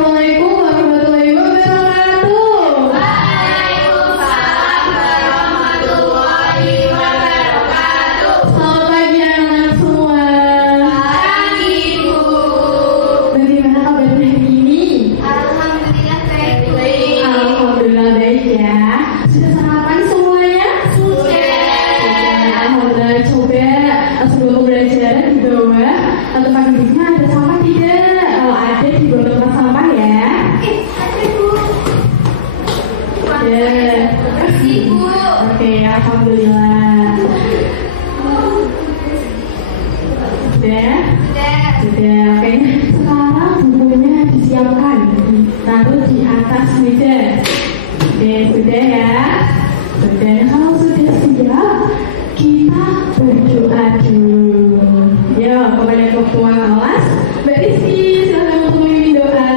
Assalamualaikum warahmatullahi wabarakatuh. Waalaikumsalam warahmatullahi wabarakatuh. Selamat pagi anak-anak semua. Pagi, Bu. Bagaimana kabarnya hari ini? Alhamdulillah baik. Alhamdulillah baik ya. Sudah sarapan semuanya? Alhamdulillah. Coba sebelum belajar di bawah tempat duduknya ada sampah tidak? Kalau ada di bawah tempat sampah ya. Ada, Bu. Ya. Bersih, Bu. Oke, alhamdulillah. Sudah? Sudah. Oke. Sekarang bukunya disiapkan, taruh di atas meja. Oke, sudah ya. Sudah. Kalau sudah siap, kita berdoa dulu. Yo, kepada ketua kelas, Mbak Rizky, silakan untuk memimpin doa.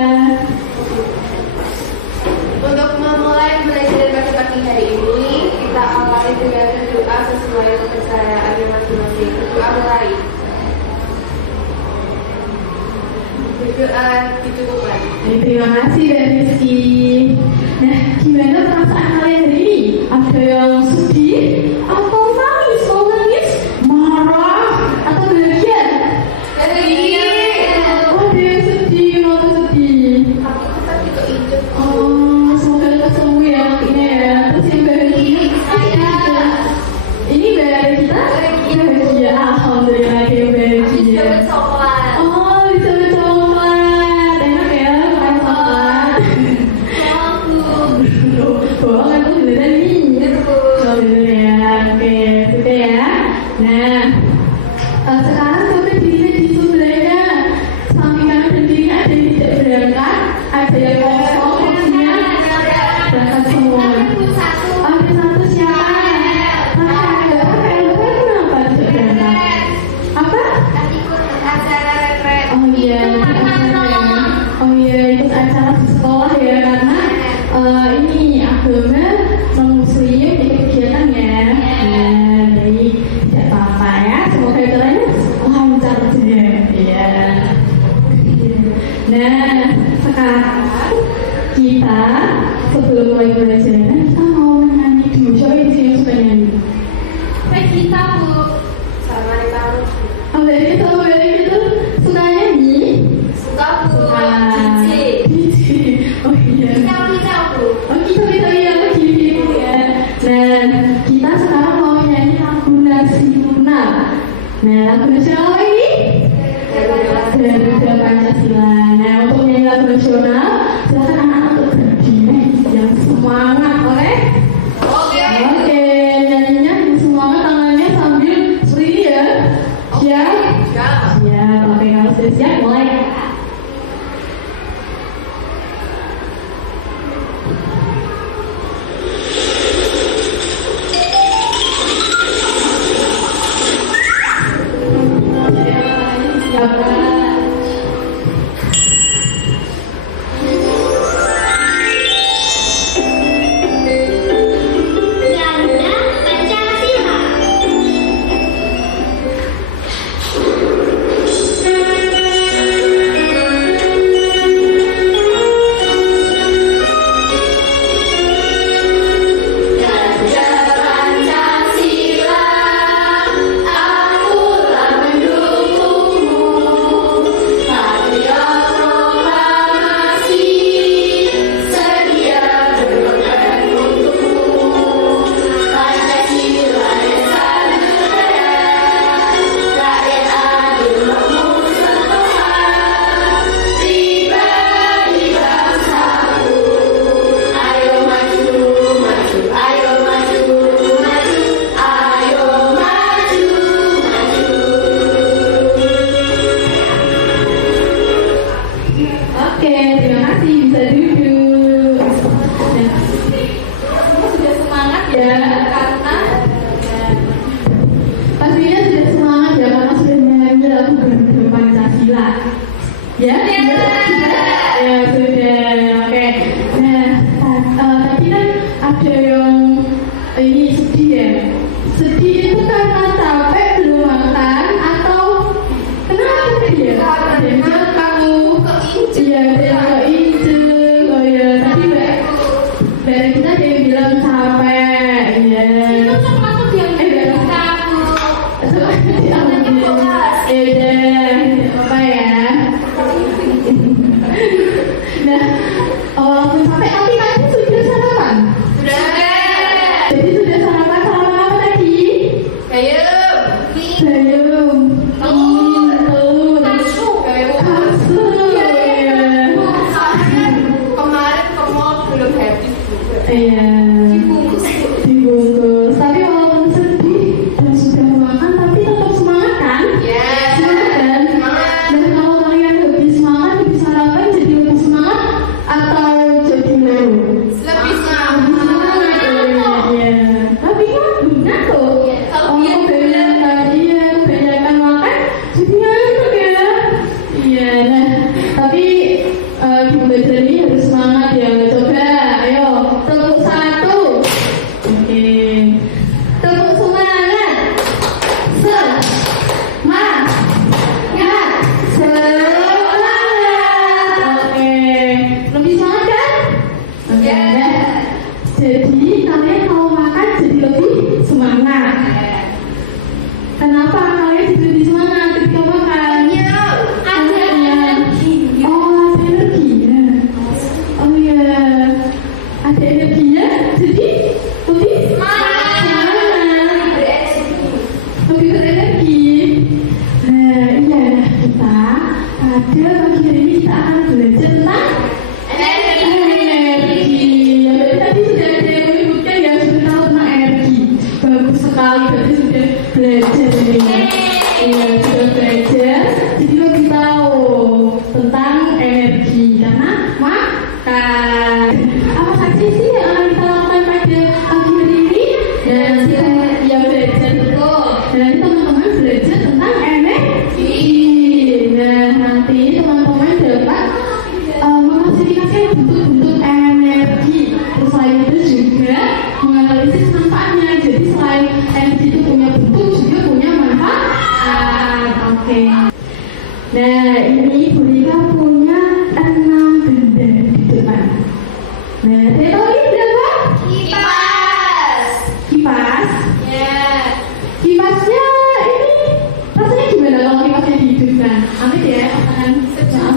Untuk memulai belajar pada pagi hari ini, kita awali dengan berdoa sesuai kepercayaan masing-masing. Berdoa mulai. Berdoa dicukupkan. Terima kasih Mbak Rizky. Nah, gimana perasaan kalian hari ini? Ada yang sedih? Atau nangis? Kalau nangis, marah? Atau bahagia? Oh, ada yang sedih, kenapa sedih? Aku tetap itu. Oh, semoga lekas sembuh ya anaknya ya. Terus yang bahagia? Ini bahagia kita? Bahagia, alhamdulillah ada yang bahagia. Coklat. Oh, bisa bercoklat. Enak ya, makan coklat. Bohong kan tuh beneran nih. Oh bener ya, oke, sudah ya. Nah, sekarang coba dirinya di sebelahnya. Samping kanan dan kirinya ada yang tidak berangkat, ada yang kosong, kursinya berangkat semua. Ada satu siapa? Ada kenapa tidak berangkat? Apa? Oh iya, ikut acara di sekolah ya karena ini agama non-muslim ikut kegiatan ya. Ya, baik, tidak apa-apa ya. Semoga acaranya lancar saja. Ya. Nah, sekarang kita sebelum mulai belajar kita mau menyanyi dulu. Siapa di sini yang suka nyanyi? Kita, Bu. Sama tahu. Oh, dari itu suka nyanyi? Suka, Bu. Suka. DJ. Oh iya. Kita, Bu. Oh kita bisa lihat lagi ya. Nah kita sekarang mau nyanyi lagu nasional. Nah lagu nasional apa ini? Garuda Pancasila. Nah untuk nyanyi lagu nasional silakan anak-anak untuk berdiri yang semangat, oke? Oke. Oke, nyanyinya yang semangat tangannya sambil seperti ini ya. Siap? Siap. Oke kalau sudah siap mulai. Nah, walaupun sampai tapi tadi sudah sarapan. Sudah. Jadi sudah sarapan apa tadi? Bayam. Bayam. Telur. Masuk. Kasur. Ya. Kemarin ke mall belum habis juga. Iya. Dibungkus. Tapi walaupun sedih dan sudah makan, tapi tetap semangat kan? Ya. Semangat kan? Semangat. Dan kalau kalian lebih semangat, lebih sarapan, jadi lebih semangat atau jadi melu? Lebih semangat. Iya. Tapi kan ngantuk. Kalau dia Kebanyakan makan, jadi ngantuk ya. Iya. Nah, tapi Bunda Jani harus semangat ya. Coba, ayo, tepuk satu. Oke. Tepuk semangat. Semangat. Oke. Lebih semangat kan? Oke. Ya. Jadi kalian kalau makan jadi lebih semangat. Kenapa kalian jadi lebih semangat ketika makan? Ada energi. Oh, ada energi ya. Oh ya, ada energinya. Jadi lebih semangat. Lebih berenergi. Nah, iya kita pada pagi hari ini kita akan belajar tentang energi. Ya, berarti tadi sudah ada yang menyebutkan ya, sudah tahu tentang energi. Bagus sekali, berarti sudah belajar ini. Iya, sudah belajar. Jadi lebih tahu tentang energi karena makan. Apa saja sih yang akan kita lakukan pada pagi hari ini? Dan nanti yang belajar betul. Dan nanti teman-teman belajar tentang energi. Nah, nanti teman-teman dapat mengklasifikasikan bentuk-bentuk energi. Terus selain itu juga menganalisis manfaatnya. Jadi selain energi itu punya bentuk, juga punya manfaat. Oke. Nah, ini Bu Rika punya 6 benda di depan. Nah, saya tahu ini berapa? Kipas. Kipasnya ini rasanya gimana kalau kipasnya dihidupkan? Amit ya, akan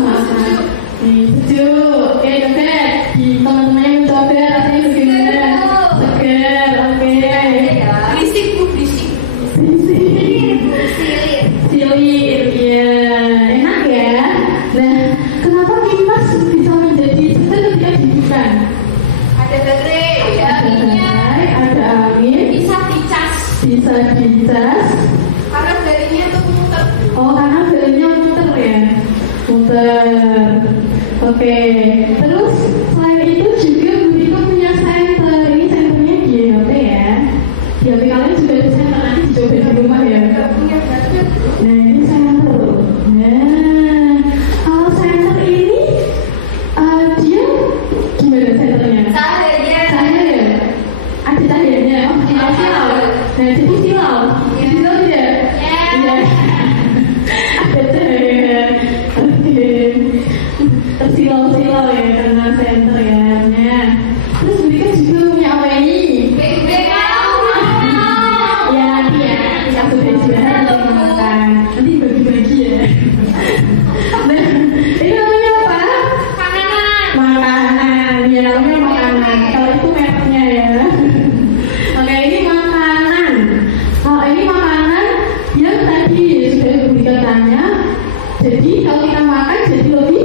maaf. Nih, sejuk. Oke, coba di teman-teman yang mencoba rasanya bagaimana? Segar, oke. Berisik. Silir, ya, enak ya. Nah, kenapa kipas bisa menjadi segar ketika dihidupkan? Ada baterai. Ada angin, Bisa dicas. bisa dicas. Karena baterainya tuh muter. Oh, karena filmnya muter ya? Muter. Oke. Terus, selain itu juga Bu Rika punya senter. Ini senternya di HP ya. Di HP kalian juga ada senter, nanti dicoba di rumah ya. Gak punya gadget. Nah, ini senter. Nah, kalau senter ini, dia gimana senternya? Cahaya. Cahaya ya? Ada cahayanya? Oh, silau. Nah, jadi silau. Silau tidak? Iya. Ada cahaya. Oke. Tersilau-silau ya karena senter ya. Nah, terus Bu Rika juga punya apa ini? Ya nanti ya, kita sudah istirahat nanti makan. Nanti bagi-bagi ya. Nah, ini namanya apa? Makanan. Ya namanya makanan. Kalau itu mereknya ya. Oke, ini makanan. Kalau ini makanan yang tadi sudah Bu Rika tanya. Jadi kalau kita makan jadi lebih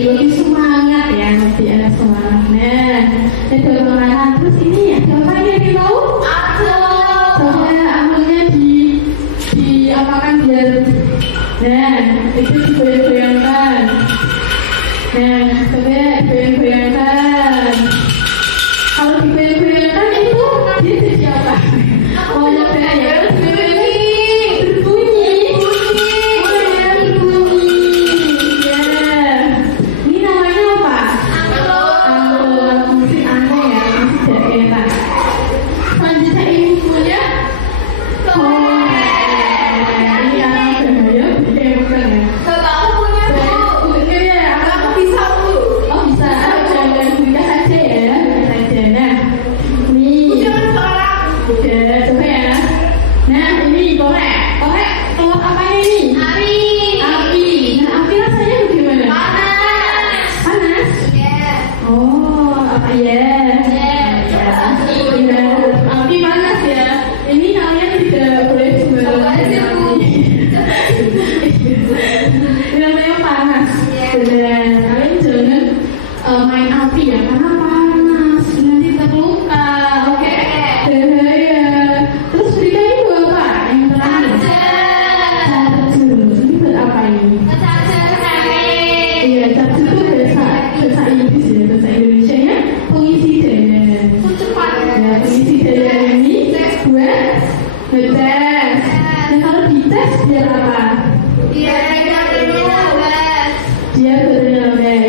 lebih semangat ya, lebih ada semangat. Nah, ada makanan. Terus ini ada apa ini yang tahu? Soalnya amalnya diapakan biar, nah itu digoyang-goyangkan. Nah, coba digoyang-goyangkan. Kalau digoyang-goyangkan itu dia jadi apa? Oh, coba ya. Berbunyi. Ini namanya apa? Musik aneh ya, musik daerah. Selanjutnya ini punya ini anak bahaya, kayak bukan ya? Kalau punya Bukan ya? aku bisa bu. Oh bisa, jangan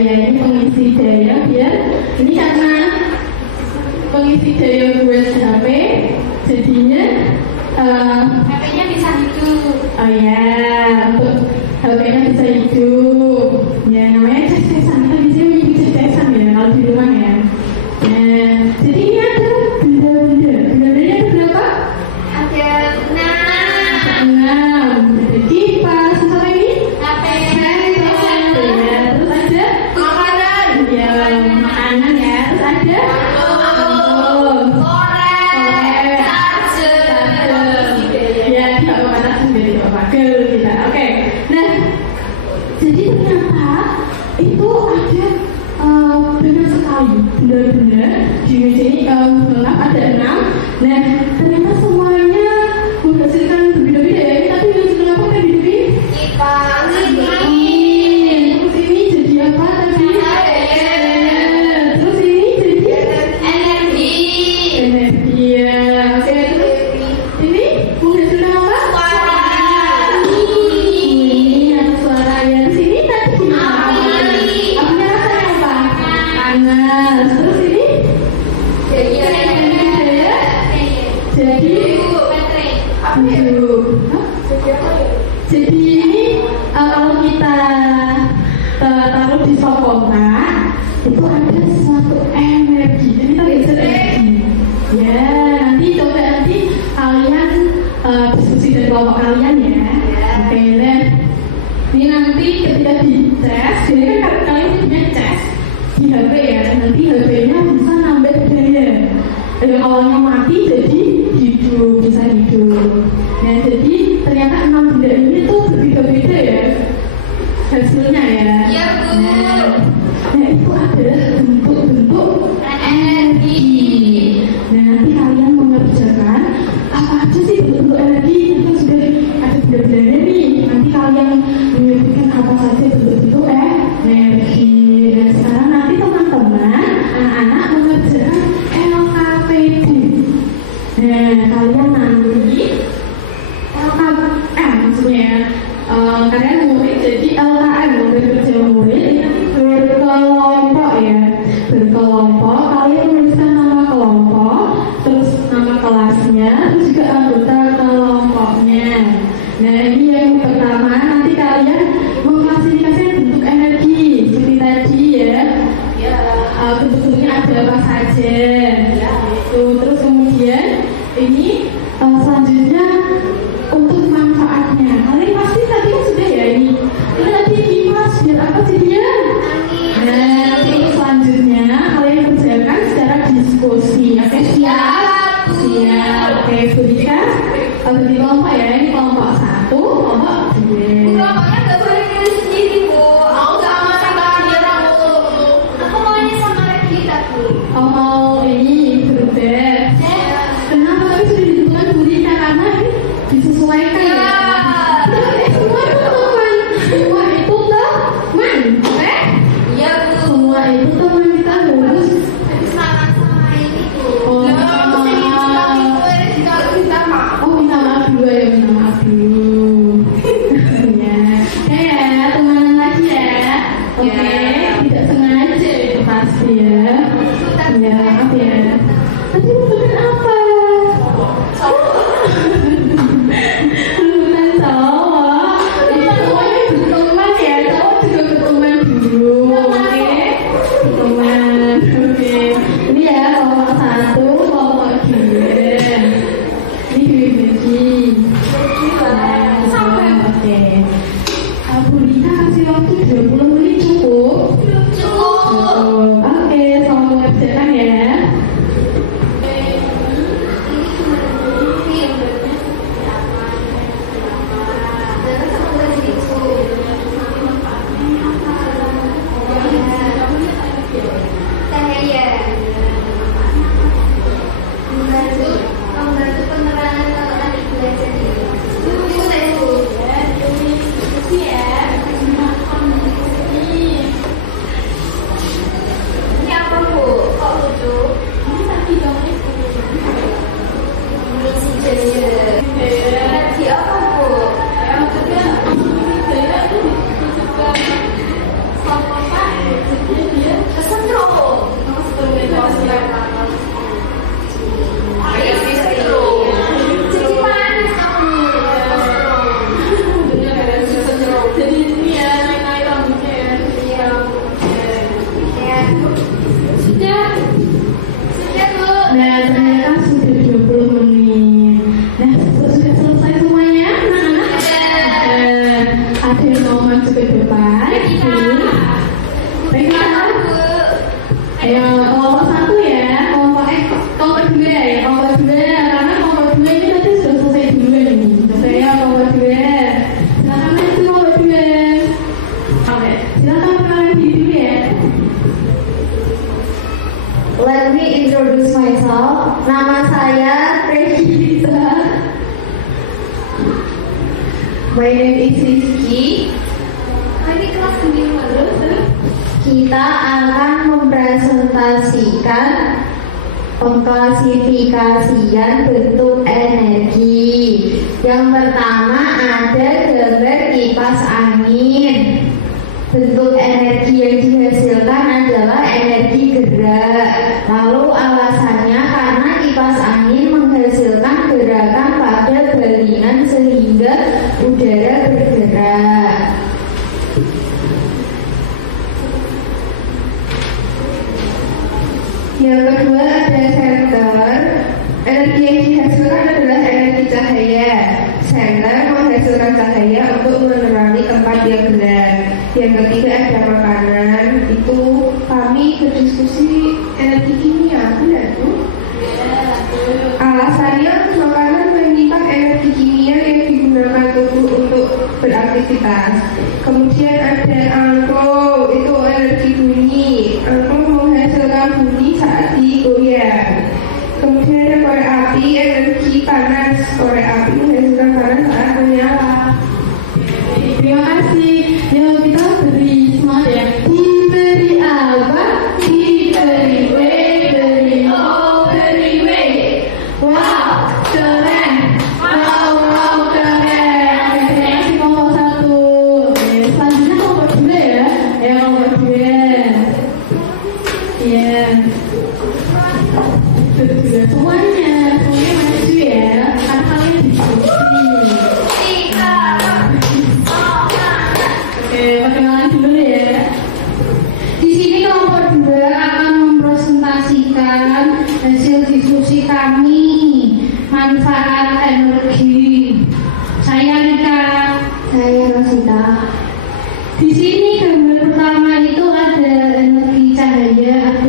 ya ini pengisi daya biar ini karena pengisi daya buat HP jadinya HP-nya bisa hidup. oh ya untuk HP-nya bisa hidup ya namanya cas-casan kita di sini punya cas-casan ya kalau di rumah ya. Nah jadi ini ada benda-bendanya ada berapa? Ada 6 ada kipas terus apa ini? HP. Ya terus ada Makanan. ya makanan ya terus ada ya tidak apa-apa sendiri pagel kita oke. Nah jadi ternyata itu ada banyak sekali benda-benda di meja ini lengkap ada 6. Nah ternyata semuanya menghasilkan berbeda-beda ya tapi yang sudah apa kan di terus ini jadi apa tadi? Terus ini jadi energi ya. Oke terus ini menghasilkan apa? Ini ada suara ya. Di sini tadi gimana? Apinya rasanya apa? Panas. Terus ini? Jadi hidup. Jadi ini kalau kita taruh di sokongan itu ada suatu energi. Jadi kita bisa energi. Ya nanti coba nanti kalian diskusi dari kelompok kalian ya. Oke deh. Ini nanti ketika dites, jadi kan kalian punya tes di HP ya. Nanti HP-nya bisa nambah daya. Dari awalnya mati jadi hidup, bisa hidup. Nah jadi ternyata 6 benda ini tuh berbeda-beda ya hasilnya ya. Iya, Bu. Nah itu adalah bentuk-bentuk energi. Nah nanti kalian mengerjakan apa aja sih bentuk energi. Kita sudah ada benda-bendanya nih. Nanti kalian menyebutkan apa saja bentuk-bentuk energi. Dan sekarang nanti teman-teman, anak-anak mengerjakan LKPD. Nah kalian nanti LKM maksudnya kalian murid jadi LKM murid kerja murid ini berkelompok ya. Berkelompok kalian menuliskan nama kelompok terus nama kelasnya terus juga anggota kelompoknya. Nah ini yang pertama nanti kalian mengklasifikasikan bentuk energi seperti tadi ya. Bentuk-bentuknya ada apa saja itu. Terus kemudian ini selanjutnya untuk manfaatnya kalian pasti tadi kan sudah ya ini tadi kipas biar apa jadinya. Nah untuk selanjutnya kalian kerjakan secara diskusi. Oke siap. Oke berikan bagi kelompok ya. Ini kelompok 1 kelompok 2. Kelompoknya nggak boleh pilih sendiri, Bu. Aku sama dia aku. Aku maunya sama kita, Bu. Oh mau ini berubah. Kenapa tapi sudah ditentukan burita karena disesuaikan ya. Semua itu teman. Semua itu teman. Oke? Iya, Bu. Semua itu teman kita harus Sama ini, Bu. Oh. Kalau sini kita minta maaf. oh minta maaf dulu ya minta maaf dulu. Ya teman lagi ya. Oke tidak sengaja itu pasti ya. Ya maaf ya. Tadi bukan apa? Bukan cowok. Ini semuanya berteman ya. Cowok juga berteman dulu. Oke. Berteman. Oke. Ini ya kelompok 1 kelompok 2. Ini bagi. Oke. Bu Rita kasih waktu 20 menit cukup. Cukup. Oke, selamat mengerjakan ya. Baiklah. Ayo, kelompok satu ya. Kelompok dua ya. Kelompok dua, karena kelompok dua ini nanti sudah selesai duluan ini. Selesai ya kelompok dua. Silakan masuk kelompok dua. Oke, silakan perkenalan diri dulu ya. Let me introduce myself. Nama saya Regina. My name is Rizky. Ini kelas 5 Kita akan mempresentasikan pengklasifikasian bentuk energi. Yang pertama ada gambar kipas angin. Bentuk energi yang dihasilkan adalah energi gerak. Lalu alasannya karena kipas angin menghasilkan gerakan pada balingan sehingga udara bergerak. Yang kedua ada senter. Energi yang dihasilkan adalah energi cahaya. Senter menghasilkan cahaya untuk menerangi tempat yang gelap. Yang ketiga ada makanan. Itu kami berdiskusi energi kimia, benar Bu? Alasannya makanan menyimpan energi kimia yang digunakan tubuh untuk beraktivitas. Kemudian ada angklung, itu energi bunyi. Angklung menghasilkan bunyi saat digoyang. Kemudian ada korek api, energi panas. Korek api menghasilkan panas saat menyala. Terima kasih. Yuk kita beri semangat ya. Diberi apa? Diberi W, beri O, beri W. Wow, keren. Wow, keren. Terima kasih kelompok satu. Oke, selanjutnya kelompok dua ya. Ya kelompok dua. Iya. Semuanya maju ya. Karena kalian diskusi. Oke, perkenalan dulu ya. Di sini kelompok 2 akan mempresentasikan hasil diskusi kami, manfaat energi. Saya Rika. Saya Rosita. Di sini gambar pertama itu ada energi cahaya,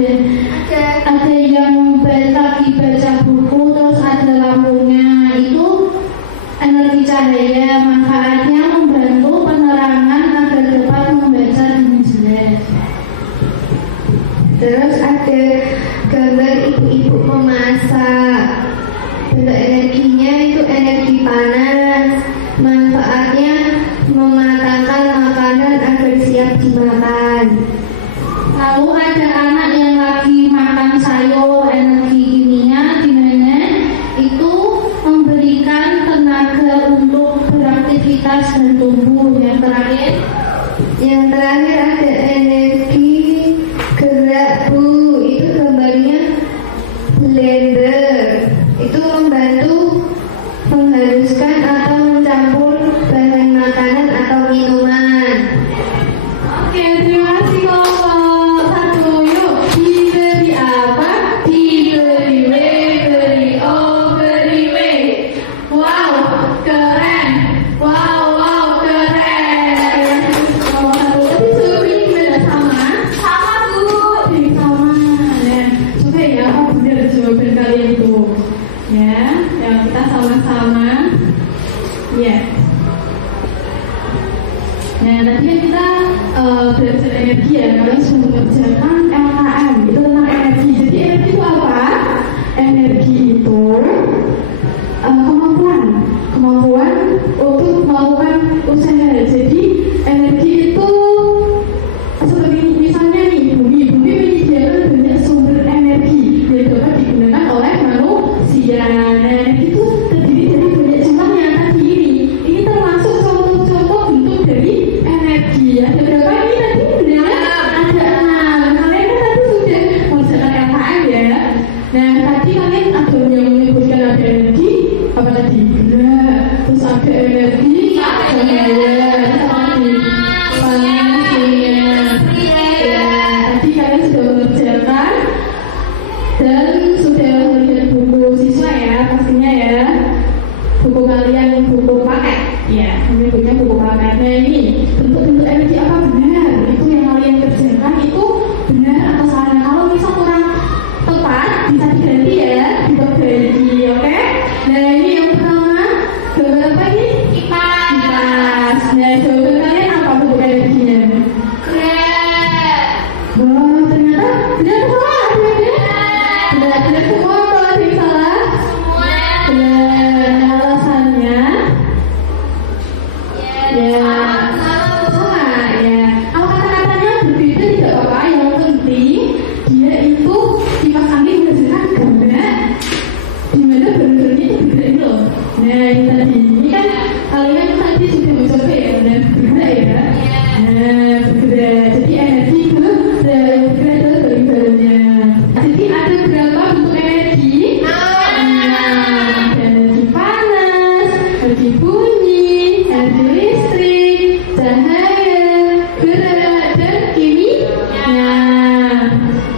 ada yang lagi baca buku, terus ada lampunya. Itu energi cahaya, manfaatnya membantu penerangan agar dapat membaca dengan jelas. Terus ada gambar ibu-ibu memasak. Bentuk energinya itu energi panas. Manfaatnya mematangkan makanan agar siap dimakan. Lalu ada anak yang lagi makan sayur, energi kimia di mana itu memberikan tenaga untuk beraktivitas dan tumbuh. Yang terakhir ada energi gerak Bu. Itu gambarnya blender. Itu membantu menghaluskan atau mencampur bahan makanan atau minuman. Oke, terima kasih kelompok satu. Yuk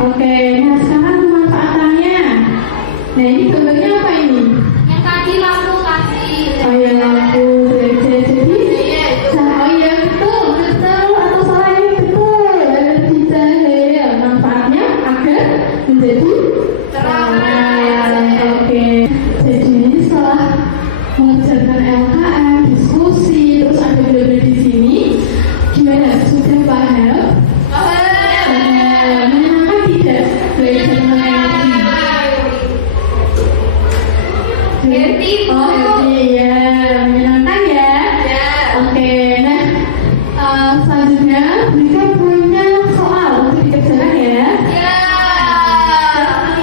oke. Nah, sekarang pemanfaatannya. Nah, ini gambarnya apa ini? Yang tadi lampu kasih. Oh ya, lampu. Jadi, oh iya, betul. Atau salah ini betul. Energi cahaya. Manfaatnya agar menjadi terang. Oke. Jadi, setelah mengerjakan LKM, diskusi, terus ada benar-benar di sini, gimana? Sudah paham? Menyenangkan tidak belajar mengenai energi? Oh, energi ya, menyenangkan ya. Oke, nah selanjutnya berikan punya soal untuk dikerjakan ya.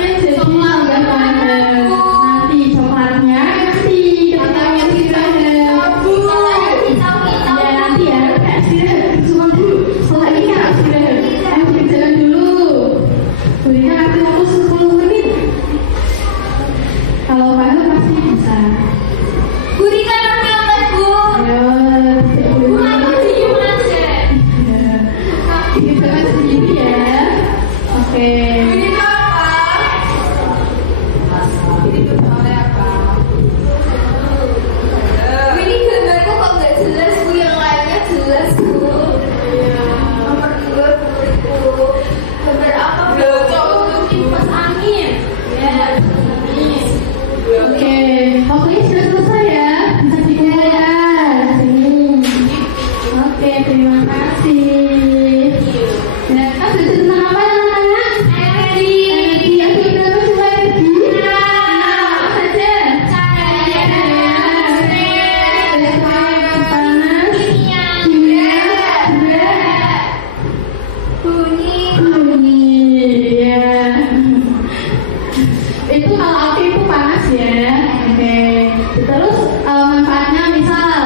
Jadi nggak paham. Nanti coklatnya nanti ketika yang ya nanti ya kayak istirahat cuma dulu. Setelah ini kan istirahat. Ayo dikerjakan dulu. Berikan waktu 10 menit. Kalau paham pasti bisa. Berikan waktu Bu. Ayo, tidak Bu, boleh. aku diem aja. Dikerjakan sendiri ya. Oke. Ini apa? Ini soalnya apa? Ini gambarku kok nggak jelas Bu, yang lainnya jelas Bu. Nomor 2 Bu. Gambar apa Bu? Untuk kipas angin. Ya, angin. Oke, waktunya sudah selesai ya. Bisa dikumpulkan. Sini. Oke, terima kasih. Nah, kan sudah tentang apa anak-anak? Energi. Energi yang berapa coba energi? Apa saja? Cahaya. Ada panas, Kimia. gerak, Bunyi. bunyi. Ya. Itu kalau api itu panas ya. Oke. Terus manfaatnya misal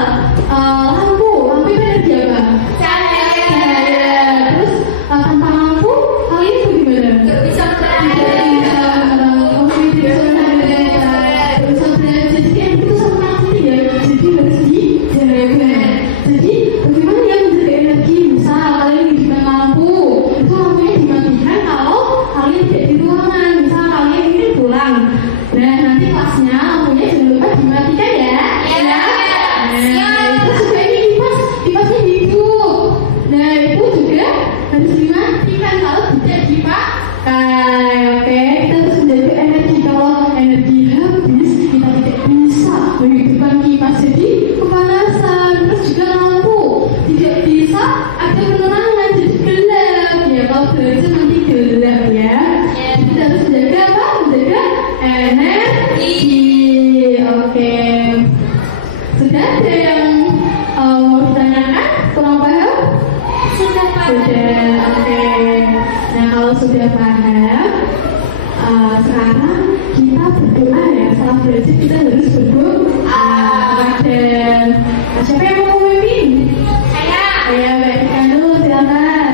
lampu itu energi apa? Cahaya. Cahaya. Terus tanpa lampu hal ini bagaimana? Nggak bisa berani. Jadi bagaimana ya menjaga energi? Misal kalian hidupkan lampu, itu lampunya dimatikan kalau kalian tidak di ruangan. Misal kalian ingin pulang, nah nanti kelasnya lampunya jangan lupa dimatikan ya. Nah itu juga ini kipasnya hidup. Nah itu juga harus dimatikan kalau tidak dipakai. Oke, kita harus menjaga energi. Kalau energi habis, kita tidak bisa menghidupkan kipas jadi kepanasan. Terus juga lampu tidak bisa ada penerangan jadi gelap ya. Kalau belajar nanti gelap ya. Kita harus menjaga apa? Menjaga energi. Oke. Sudah ada yang mau ditanyakan? Kurang paham? Sudah Sudah, oke. Nah kalau sudah paham, sekarang kita berdoa ya. Setelah belajar kita harus berdoa kepada siapa yang mau memimpin? Saya. Ayo baikkan dulu silakan.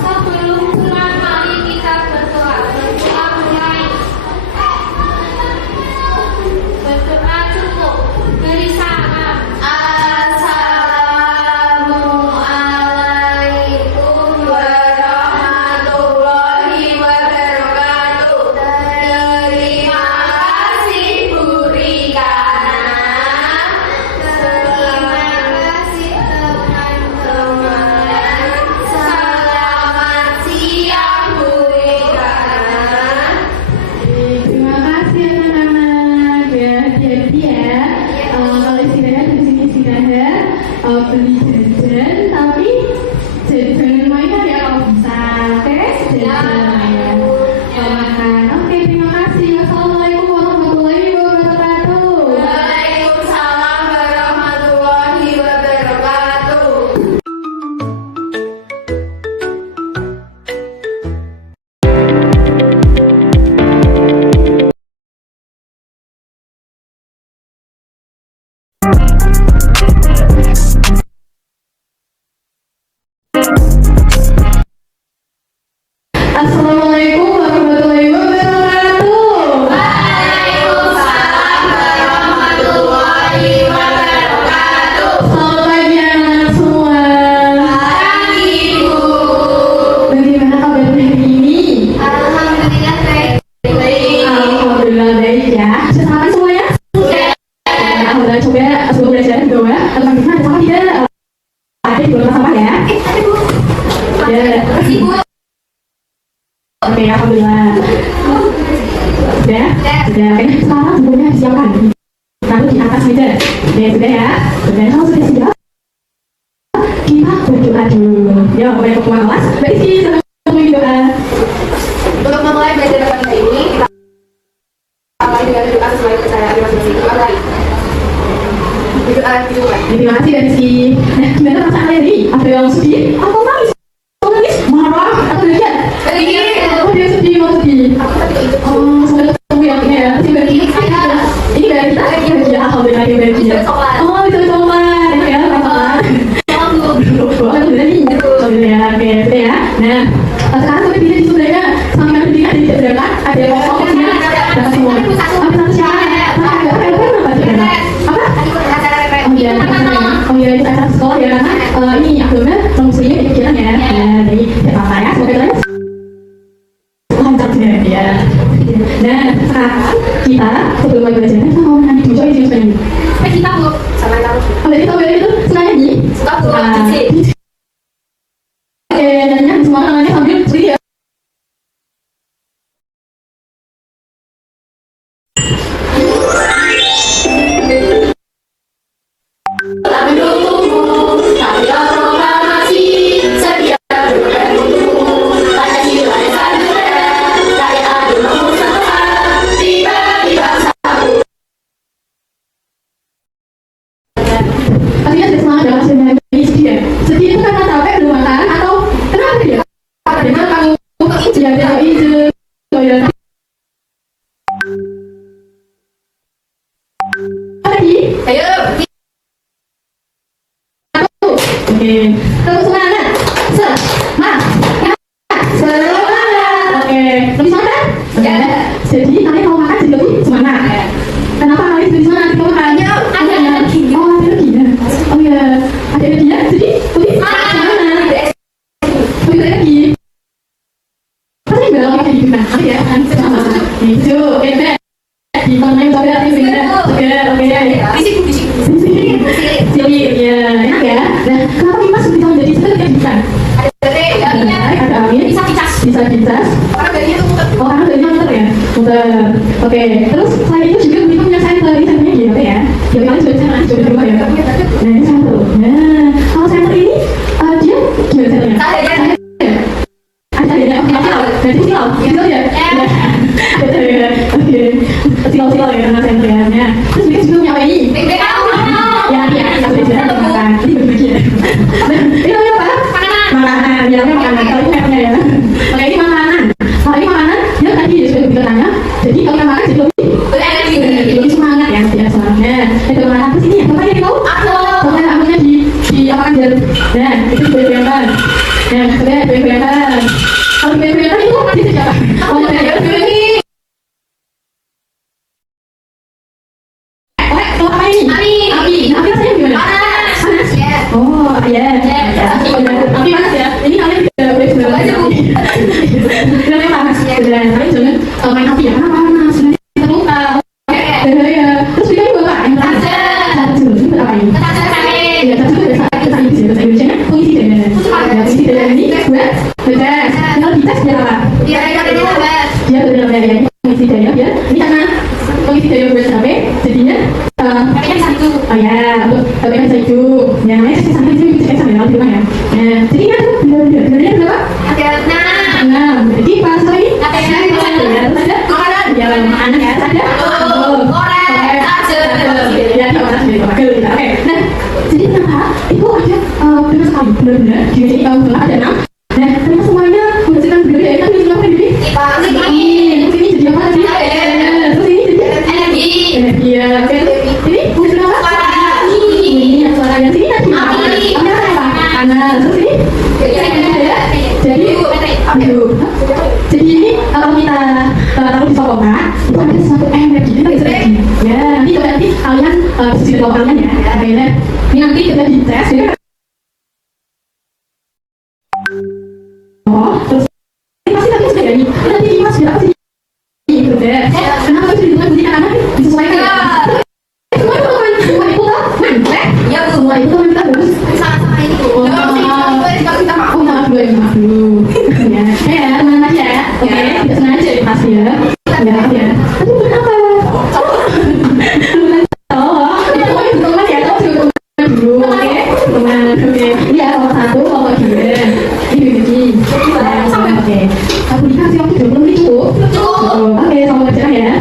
Sebelum pulang mari kita berdoa. Berdoa mulai. Berdoa cukup. Beri salam. Assalamualaikum warahmatullahi wabarakatuh. Terima kasih Bu Rikana. Terima kasih teman-teman. Selamat siang Bu Rikana. Terima kasih anak-anak ya. Jadi ya, kalau istirahat di sini istirahat, beli jajan, tapi jangan mainan ya kalau bisa, oke? Jajan ya. Makan. Oke, terima kasih. Wassalamualaikum warahmatullahi wabarakatuh. Waalaikumsalam warahmatullahi wabarakatuh. Assalamualaikum warahmatullahi wabarakatuh. Waalaikumsalam warahmatullahi wabarakatuh. Selamat pagi anak-anak semua. Pagi Bu. Bagaimana kabar hari ini? Oke, alhamdulillah. Sudah? Sudah. Oke, sekarang bukunya disiapkan. Taruh di atas meja. Oke, sudah ya. Sudah, kalau sudah siap, kita berdoa dulu. Ya, kepada ketua kelas. Mbak Rizky, selamat berdoa. Untuk memulai belajar pada ini, kita awali dengan doa sesuai kepercayaan masing-masing. Berdoa gitu kan. Terima kasih Mbak Rizky. Nah, gimana perasaan kalian nih? Ada yang sedih? Atau nangis? Atau nangis? Marah? Atau bahagia? Oh, dia sedih, mau sedih. Oh, semoga ketemu yang ini ya. Si Mbak Rizky. Ini Mbak kita bahagia. Alhamdulillah, dia bahagia. Oh, bisa coklat. Ya, coklat. Alhamdulillah nih. Alhamdulillah, oke, sudah ya. Nah, sekarang sampai bisa disudahnya. Sampai kan pendidikan jadi tidak berangkat. Ada yang kosong di sini. Dapat semua. Ambil satu syarat. Apa? Apa? Oh iya, oh iya, itu acara sekolah ya, karena ini akhirnya promosinya di kegiatan ya. Jadi tidak apa-apa ya, semoga kalian lancar ya. Ya. Nah, sekarang kita sebelum mulai belajar, kita mau nyanyi dulu, coba ini suka nyanyi. Kita bu, sama kamu. Oh, jadi kamu itu suka nyanyi? Suka bu, Oke, nyanyinya semua tangannya sambil berdiri ya. Artinya ada semangat dalam hasilnya ini sedih ya. Sedih itu karena capek belum makan atau kenapa ya? Karena kamu ya ada ide, ya. Lagi, ayo. oke. Terus semangat, semangat. Oke, lebih semangat? Ya. Jadi kalian mau makan jadi lebih semangat. Kenapa kalian lebih semangat kalau makan? Ada energi. Oh, ada energi ya. Oh ya, ada energi ya. Jadi lebih semangat. Lebih energi. Pasti belum ada di mana ya kan? Itu, oke deh. Di mana yang sampai hati sini? Oke. Bisik. Jadi ya enak ya. Nah, kenapa Mas bisa menjadi seperti ikan? Ada angin. Bisa kincas. Orang dari itu muter. Oh, karena dari muter ya? Muter. Oke. Terus selain itu juga kita punya center. Ini centernya gimana ya? Ya kalian sudah di sana, sudah di rumah ya? Nah, ini center. Nah, kalau center ini dia gimana centernya? Ada ya? Oke, silau ya? Oke. Silau ya, karena center ya. Nah, terus mereka juga punya apa ini? Ya, kita sudah jelas makan. Ini berbagi ya. Nah, ini namanya apa? Makanan. Ya, namanya makanan. Kalau ini namanya ya. Oke, ini makanan. Kalau ini makanan, dia tadi sudah ditanya. Jadi kalau kita makan jadi lebih semangat ya, tidak semangatnya. Itu makanan terus ini apa yang tahu? Pokoknya akhirnya di apa kan jalan. Nah, itu goyang-goyangan. Nah, sudah goyang-goyangan. Kalau goyang-goyangan itu apa sih siapa? Oh, goyang-goyangan. Api. Nah, api rasanya gimana? Panas. Oh, iya. Api panas ya. Ini kalian tidak boleh sebenarnya api. Sebenarnya panas. Sudah, tapi jangan main api ya. Karena panas. Sudah terluka. Ya. Terus juga juga Pak, yang terakhir. Itu apa ini? Ya, tapi itu bahasa Indonesia nya pengisi daya. Ya, pengisi daya ini buat bebas. Kalau dites biar apa? Dia benar ya. Pengisi daya biar. Ini karena pengisi daya buat sampai jadinya oh ya, tapi kan saya hidup. Ya, namanya saya sampai itu bisa sampai di rumah ya. Nah, jadi kan benar-benar berapa? Ada 6. Jadi pas ini ada terus ada makanan. Ya, makanan ya, ada. Ya, orang sendiri pakai gitu. Oke. Nah, jadi ternyata itu ada benar sekali, benar-benar. Jadi kamu bilang ada 6. Nah, ternyata semuanya menghasilkan berbeda ya. Kan ini apa ini? Terus ini jadi apa tadi? Terus ini jadi energi ya. Oke. Jadi menghasilkan apa? Ini yang suaranya sini tadi apa? Panas. Terus ini jadi ini kalau kita taruh di sokongan itu ada satu energi kita bisa energi ya nanti kalian bisa cerita kalian ya oke ini nanti kita dites ya oh terus ini pasti tadi sudah nyanyi nanti Dimas bilang apa sih gitu deh kenapa bisa dibuat bunyi karena disesuaikan semua itu kan semua itu kan kita harus sama ini. maaf dulu Ya, tenang aja ya. Oke, tidak sengaja ya pasti ya. Ya, ya. Tapi kenapa? Belum tahu. Itu hitungan ya, kamu juga hitungan dulu. Oke, hitungan. Oke. Iya, nomor 1, nomor 2. Ini begini. Sampai oke. Aku dikasih waktu 20 menit cukup. Oke, sama kerja ya.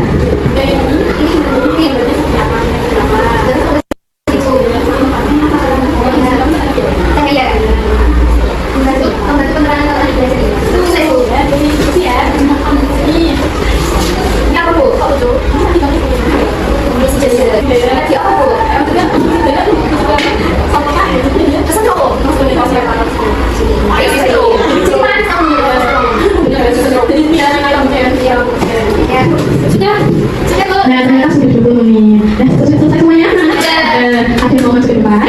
Nah, ternyata sudah dulu nih. Nah, selesai semuanya. Ada momen ke depan.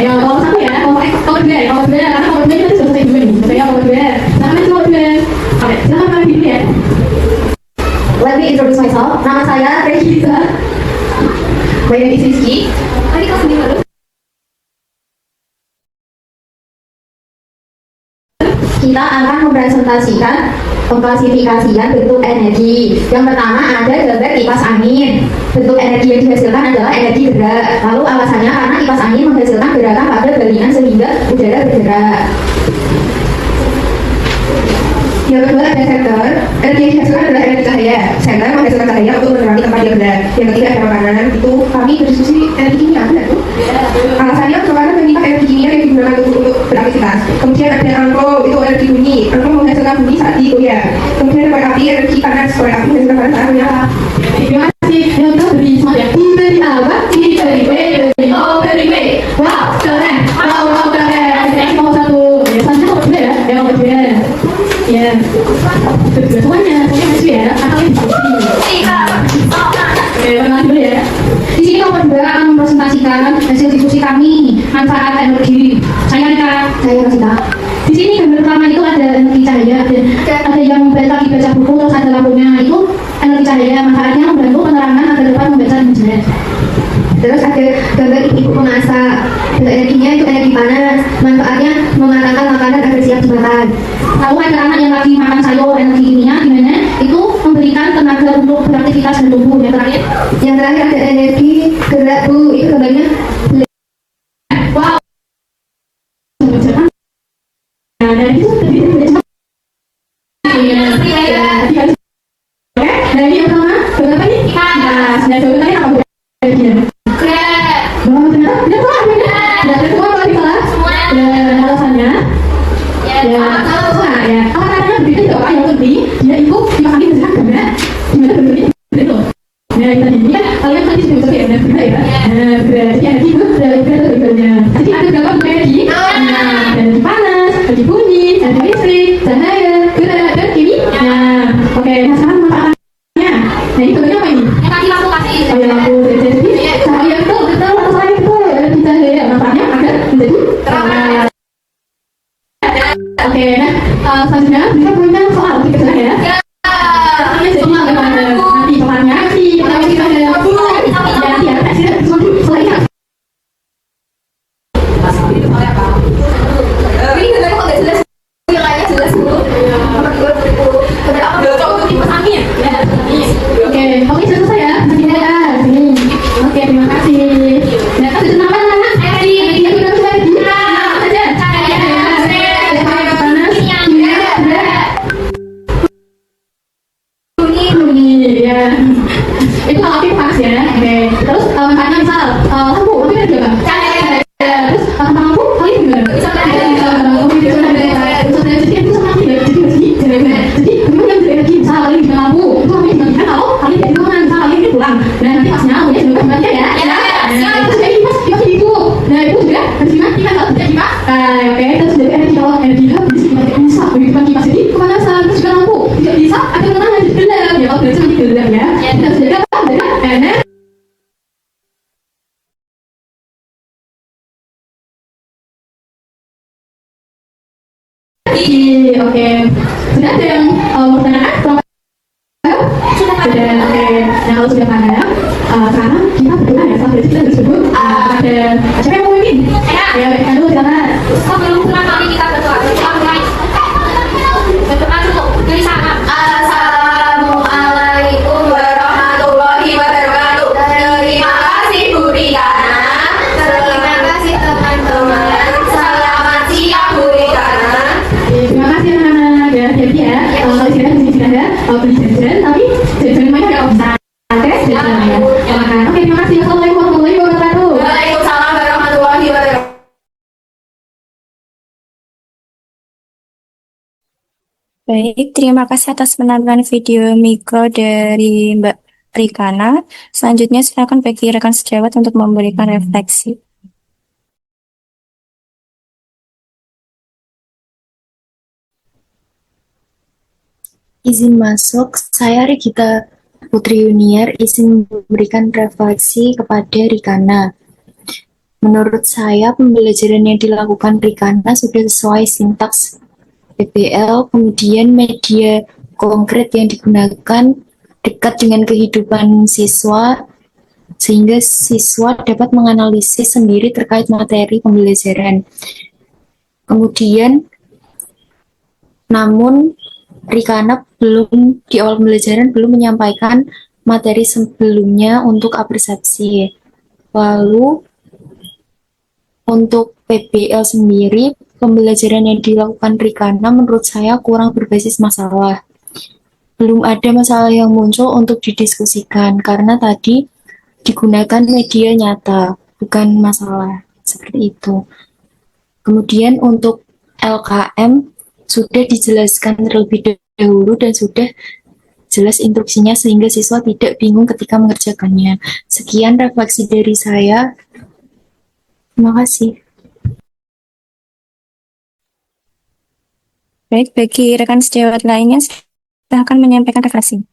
Ayo, nomor 1 ya. Nomor 2 ya. Nomor 2 karena nomor 2 itu selesai dulu nih. Coba ya, nomor 2. Sampai nomor 2. Oke, silakan kalian dulu ya. Let me introduce myself. Nama saya Regisa. My name is Rizky. Tadi kelas di mana? Kita akan mempresentasikan pengklasifikasian bentuk energi. Yang pertama ada gambar kipas angin. Bentuk energi yang dihasilkan adalah energi gerak. Lalu alasannya karena kipas angin menghasilkan gerakan pada balingan sehingga udara bergerak. Yang kedua ada senter. Energi yang dihasilkan adalah energi cahaya. Senter menghasilkan cahaya untuk menerangi tempat yang berada. Yang ketiga ada makanan. Itu kami berdiskusi energi kimia, benar tuh? Alasannya karena menyimpan energi kimia yang digunakan untuk beraktivitas. Kemudian ada angko, itu energi bunyi. Angko menghasilkan bunyi saat digoyang. Kemudian ada korek api, energi panas. Korek api menghasilkan panas saat menyala. Terima kasih. Yang kita beri semangat ya. Diberi apa? Diberi W, diberi O, diberi W. Wow, keren. Wow, keren. Oke, nomor 1. Ya, selanjutnya nomor 2 ya. Ya, nomor 2. Ya, kedua semuanya maju ya. Akalnya diskusi. Oke, ulang dulu ya. Di sini nomor 2 akan mempresentasikan hasil diskusi kami manfaat energi. Saya Rika. Saya Rosita. Di sini gambar pertama itu ada energi cahaya, ada yang lagi baca buku, terus ada lampunya. Itu energi cahaya, manfaatnya membantu penerangan agar dapat membaca dengan jelas. Terus ada gambar ibu pemasak. Bentuk energinya itu energi panas. Manfaatnya mematangkan makanan agar siap dimakan. Lalu ada anak yang lagi makan sayur, energi kimia gimana? Itu memberikan tenaga untuk beraktivitas dan tumbuh. Yang terakhir ada energi gerak bu. Itu gambarnya. Wow. Nah, dari itu terdiri dari oke, dari yang pertama, berapa nih? Kipas. Nah, jawabannya apa? Bahwa ternyata tidak salah, tidak semua kalau salah. Dan alasannya, ya, salah ya. Alasannya berbeda juga Pak, yang penting dia itu kipas angin bergerak karena gimana bentuknya begitu. Nah, tadi ini kan kalian tadi sudah bisa ya, benar ya. Nah, berarti energi itu dari berikutnya. Jadi ada berapa bentuk energi? Nah, energi panas, energi bunyi, energi listrik, cahaya, gerak, dan kimia. Nah, oke, nah sekarang manfaatnya. Nah, ini bentuknya apa ini? Yang tadi lampu kasih. Oh ya, lampu. Jadi cahaya betul, cahaya betul. Energi cahaya, manfaatnya agar menjadi terang. Oke, nah selanjutnya bisa punya soal kita ya. Jadi bagaimana nanti pemannya sih kita kita ada ya nanti ya presiden selain Ini gambarnya kok nggak jelas? Yang lainnya jelas dulu. Nomor 2 beriku. Gambar apa? Untuk kipas angin. oke selesai ya begini ya sini oke terima kasih nah kan sudah nampak anak energi yang sudah selesai aja cahaya panas kimia bunyi ya itu kalau kipas ya oke terus makanya misal lampu kan juga cahaya terus lampu kali gimana bisa jadi bagaimana yang energi misal kali dengan lampu itu kami dibagikan kalau kali dari ruangan misal kali ini pulang dan nanti pasnya punya juga kembali ya itu jadi kipas itu nah itu juga harus dimatikan kalau tidak kipas oke terus dari energi kalau energi habis dimatikan bisa begitu kipas ini kepanasan terus juga lampu tidak bisa akan tenang jadi gelap ya kalau berarti nanti gelap ya kita harus jaga energi oke sudah ada yang pertanyaan sudah oke nah kalau sudah ada sekarang kita berdua ya sampai kita disebut ada siapa yang mau mimpin ya baik dulu silakan Sebelum pulang kami kita berdoa. ya kalau di sini ada beli jajan tapi jajan mainnya ada opsi oke jajan ya makan oke terima kasih assalamualaikum warahmatullahi wabarakatuh. Waalaikumsalam warahmatullahi wabarakatuh. Baik, terima kasih atas penampilan video mikro dari Mbak Rikana. Selanjutnya silakan bagi rekan sejawat untuk memberikan refleksi. Izin masuk, saya Regita Putri Yuniar, izin memberikan refleksi kepada Rikana. Menurut saya, pembelajaran yang dilakukan Rikana sudah sesuai sintaks PBL, kemudian media konkret yang digunakan dekat dengan kehidupan siswa, sehingga siswa dapat menganalisis sendiri terkait materi pembelajaran. Kemudian, namun Rikana di awal pembelajaran belum menyampaikan materi sebelumnya untuk apresiasi. Lalu, untuk PBL sendiri, pembelajaran yang dilakukan Rikana menurut saya kurang berbasis masalah. Belum ada masalah yang muncul untuk didiskusikan, karena tadi digunakan media nyata, bukan masalah. Seperti itu. Kemudian untuk LKM, sudah dijelaskan terlebih dahulu dan sudah jelas instruksinya sehingga siswa tidak bingung ketika mengerjakannya. Sekian refleksi dari saya. Terima kasih. Baik, bagi rekan sejawat lainnya, silakan menyampaikan refleksi.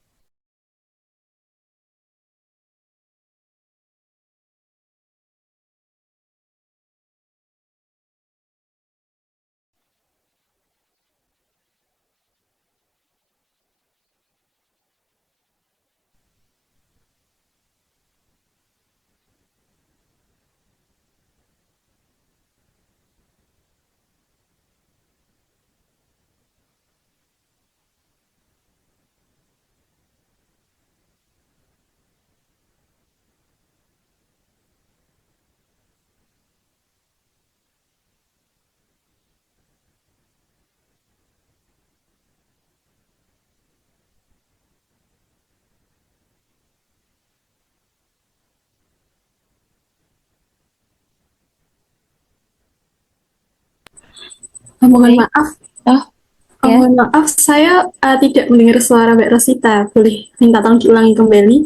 Mohon maaf. Oh, ya. Mohon maaf, saya tidak mendengar suara Mbak Rosita. Boleh minta tolong diulangi kembali?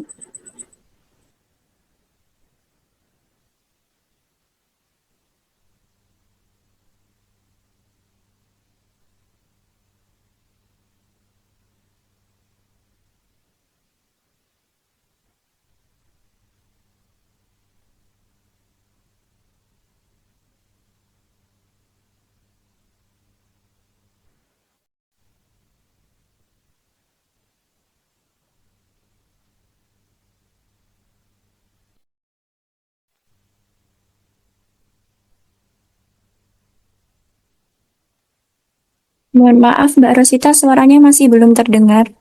Mohon maaf, Mbak Rosita, suaranya masih belum terdengar.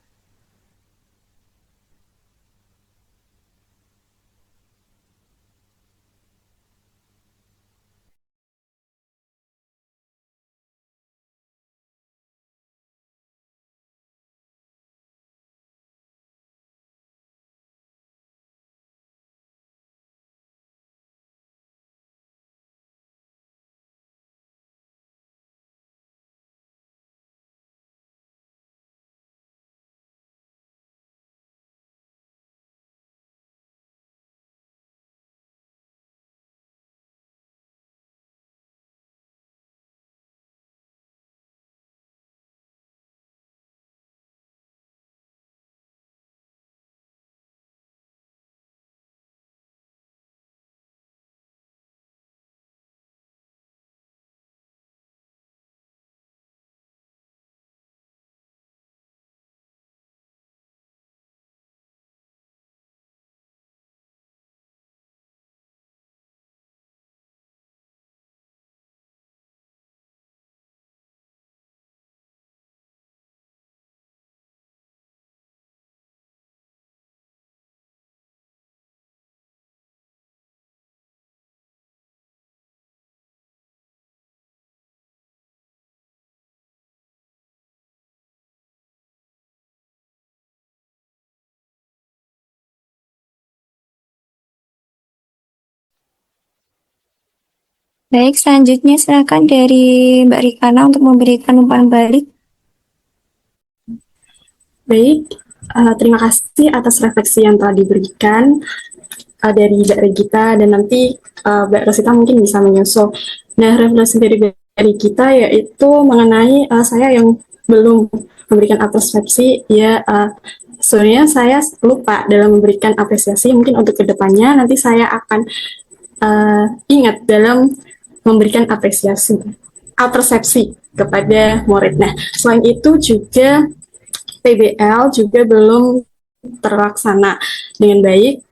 Baik, selanjutnya silakan dari Mbak Rikana untuk memberikan umpan balik. Baik, terima kasih atas refleksi yang telah diberikan dari Mbak Regita, dan nanti Mbak Rosita mungkin bisa menyusul. Nah, refleksi dari Mbak Regita yaitu mengenai saya yang belum memberikan apresiasi, ya sebenarnya saya lupa dalam memberikan apresiasi. Mungkin untuk kedepannya nanti saya akan ingat dalam memberikan apresiasi kepada murid. Nah, selain itu juga PBL juga belum terlaksana dengan baik.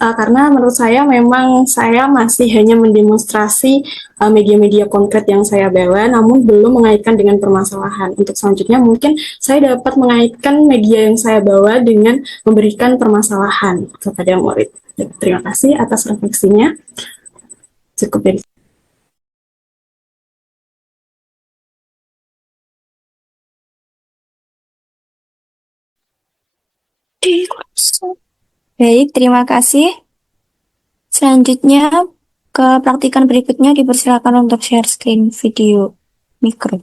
Karena menurut saya memang saya masih hanya mendemonstrasi media-media konkret yang saya bawa, namun belum mengaitkan dengan permasalahan. Untuk selanjutnya mungkin saya dapat mengaitkan media yang saya bawa dengan memberikan permasalahan kepada murid. Terima kasih atas refleksinya. Cukup dari Baik, terima kasih. Selanjutnya ke praktikan berikutnya dipersilakan untuk share screen video mikro.